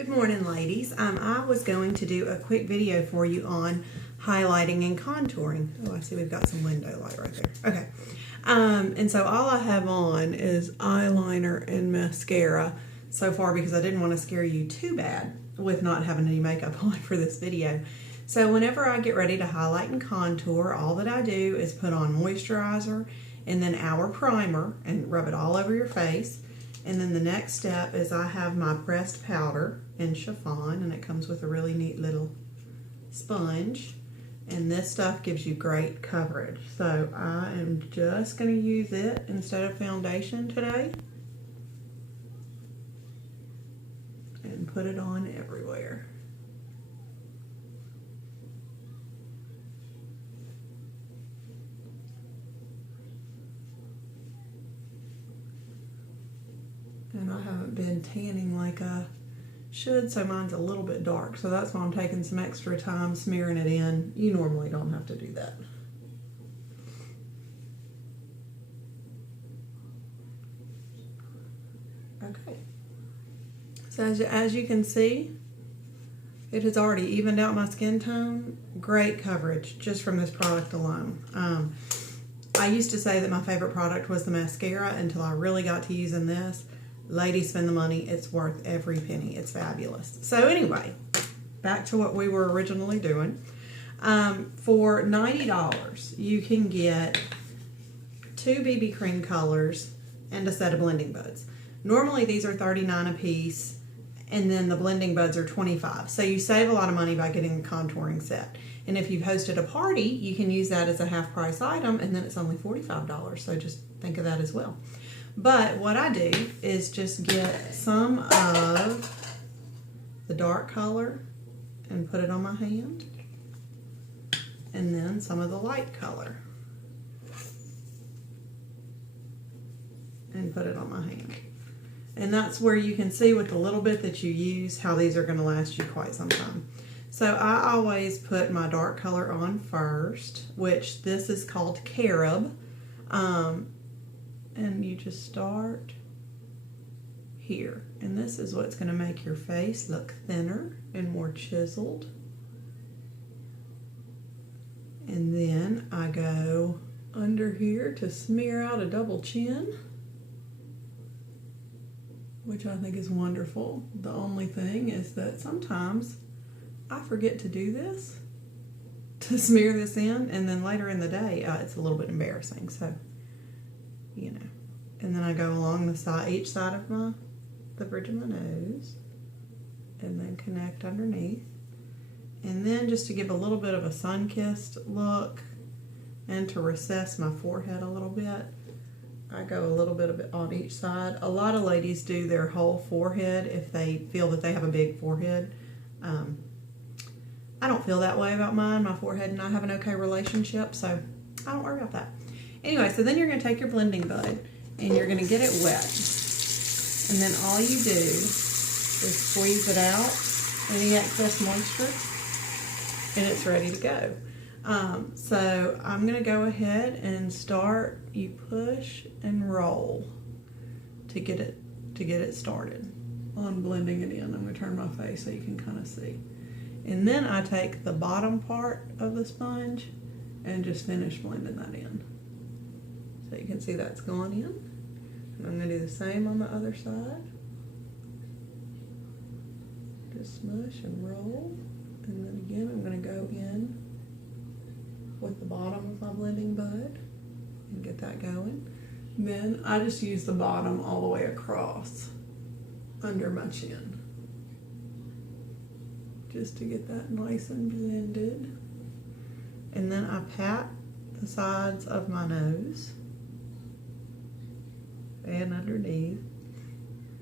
Good morning, ladies. I was going to do a quick video for you on highlighting and contouring. Oh, I see we've got some window light right there. Okay. And so all I have on is eyeliner and mascara so far because I didn't want to scare you too bad with not having any makeup on for this video. So whenever I get ready to highlight and contour, all that I do is put on moisturizer and then our primer and rub it all over your face. And then the next step is I have my pressed powder in chiffon, and it comes with a really neat little sponge. And this stuff gives you great coverage. So I am just going to use it instead of foundation today. And put it on everywhere. And I haven't been tanning like I should, so mine's a little bit dark. So that's why I'm taking some extra time smearing it in. You normally don't have to do that. Okay. So as you can see, it has already evened out my skin tone. Great coverage just from this product alone. I used to say that my favorite product was the mascara until I really got to using this. Ladies, spend the money. It's worth every penny. It's fabulous. So anyway, back to what we were originally doing. For $90, you can get 2 BB cream colors and a set of blending buds. Normally these are $39 a piece, and then the blending buds are $25. So you save a lot of money by getting a contouring set. And if you've hosted a party, you can use that as a half price item, and then it's only $45. So just think of that as well. But what I do is just get some of the dark color and put it on my hand, and then some of the light color and put it on my hand. And that's where you can see with the little bit that you use how these are going to last you quite some time. So I always put my dark color on first, which this is called Carob. And you just start here. And this is what's going to make your face look thinner and more chiseled. And then I go under here to smear out a double chin, which I think is wonderful. The only thing is that sometimes I forget to do this, to smear this in, and then later in the day it's a little bit embarrassing. So, you know, and then I go along the side, each side of the bridge of my nose, and then connect underneath. And then just to give a little bit of a sun-kissed look and to recess my forehead a little bit, I go a little bit of it on each side. A lot of ladies do their whole forehead if they feel that they have a big forehead. I don't feel that way about mine. My forehead and I have an okay relationship, so I don't worry about that. Anyway, so then you're going to take your blending bud and you're going to get it wet. And then all you do is squeeze it out, any excess moisture, and it's ready to go. So I'm going to go ahead and start. You push and roll to get it started on blending it in. I'm going to turn my face so you can kind of see. And then I take the bottom part of the sponge and just finish blending that in. So you can see that's going in. And I'm going to do the same on the other side. Just smush and roll. And then again, I'm going to go in with the bottom of my blending bud and get that going. And then I just use the bottom all the way across under my chin, just to get that nice and blended. And then I pat the sides of my nose and underneath,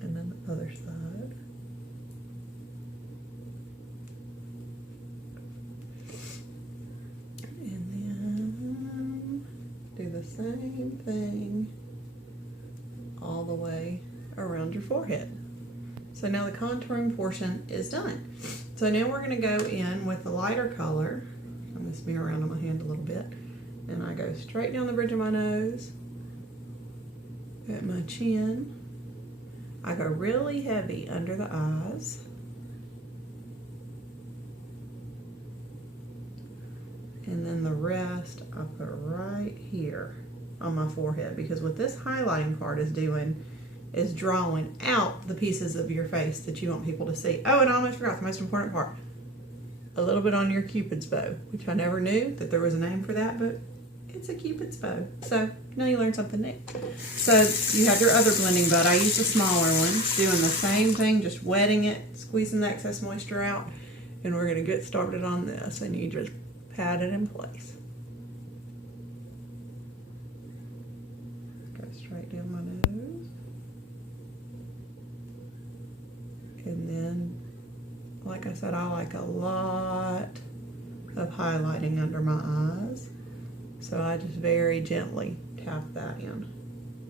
and then the other side. And then do the same thing all the way around your forehead. So now the contouring portion is done. So now we're going to go in with the lighter color. I'm going to smear around on my hand a little bit. And I go straight down the bridge of my nose, at my chin. I go really heavy under the eyes, And then the rest I put right here on my forehead, because what this highlighting part is doing is drawing out the pieces of your face that you want people to see. Oh, and I almost forgot the most important part. A little bit on your Cupid's bow, which I never knew that there was a name for that, but it's a Cupid's bow. So now you learn something new. So you have your other blending bud. I used a smaller one, doing the same thing, just wetting it, squeezing the excess moisture out, and we're gonna get started on this, and you just pat it in place. Go straight down my nose. And then, like I said, I like a lot of highlighting under my eyes. So I just very gently tap that in.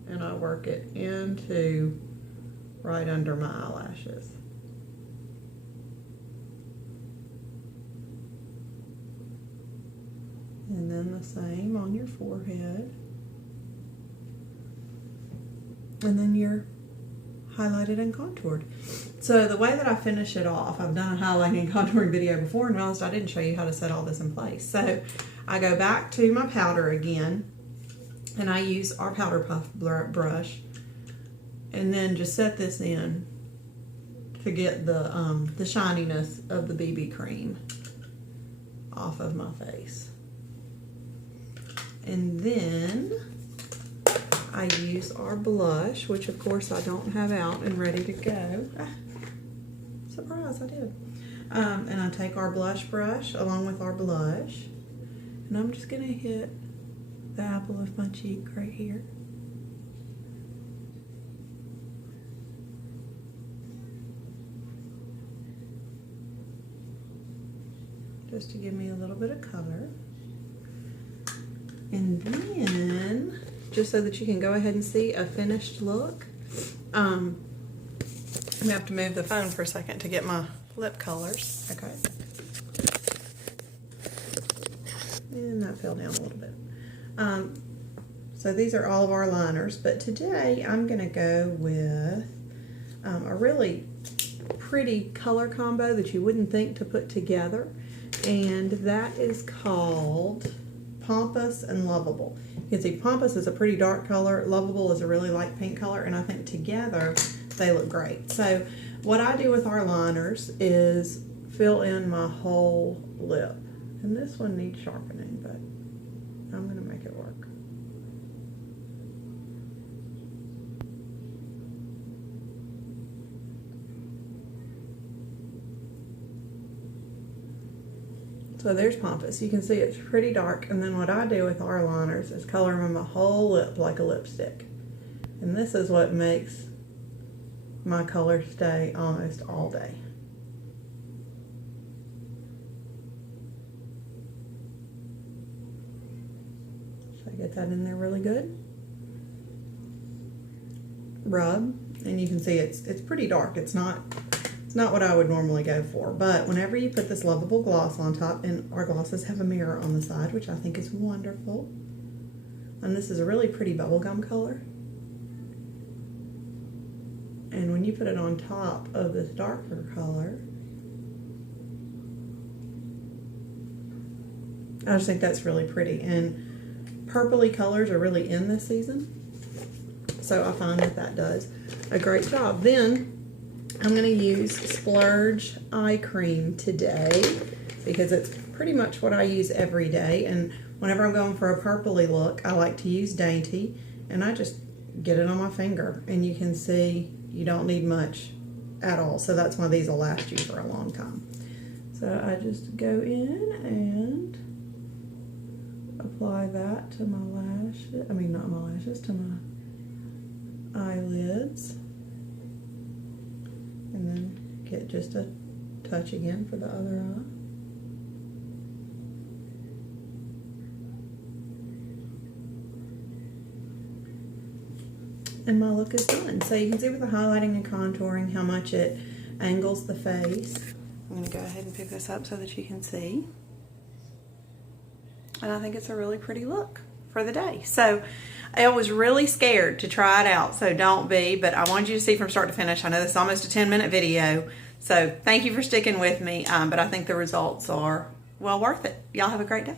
And I work it into right under my eyelashes. And then the same on your forehead. And then you're highlighted and contoured. So the way that I finish it off, I've done a highlighting and contouring video before and realized I didn't show you how to set all this in place. So I go back to my powder again, and I use our powder puff brush, and then just set this in to get the shininess of the BB cream off of my face. And then I use our blush, which of course I don't have out and ready to go. Surprise, I did. And I take our blush brush along with our blush, and I'm just gonna hit the apple of my cheek right here. Just to give me a little bit of color. And then, just so that you can go ahead and see a finished look, I'm gonna have to move the phone for a second to get my lip colors. Okay. And that fell down a little bit. So these are all of our liners, but today I'm gonna go with a really pretty color combo that you wouldn't think to put together, and that is called Pompous and Lovable. You can see Pompous is a pretty dark color, Lovable is a really light pink color, and I think together they look great. So what I do with our liners is fill in my whole lip. And this one needs sharpening, but I'm gonna make it work. So there's Pompous. You can see it's pretty dark, and then what I do with our liners is color in my whole lip like a lipstick. And this is what makes my color stay almost all day. So I get that in there really good. Rub, and you can see it's pretty dark. It's not what I would normally go for, but whenever you put this Lovable gloss on top, and our glosses have a mirror on the side, which I think is wonderful, and this is a really pretty bubblegum color, and when you put it on top of this darker color, I just think that's really pretty, and purpley colors are really in this season, so I find that does a great job. Then I'm going to use Splurge eye cream today because it's pretty much what I use every day, and whenever I'm going for a purpley look, I like to use Dainty, and I just get it on my finger, and you can see you don't need much at all, so that's why these will last you for a long time. So I just go in and apply that to my lashes, I mean not my lashes, to my eyelids. And then get just a touch again for the other eye. And my look is done. So you can see with the highlighting and contouring how much it angles the face. I'm going to go ahead and pick this up so that you can see. And I think it's a really pretty look for the day. So I was really scared to try it out, so don't be, but I wanted you to see from start to finish. I know this is almost a 10-minute video, so thank you for sticking with me, but I think the results are well worth it. Y'all have a great day.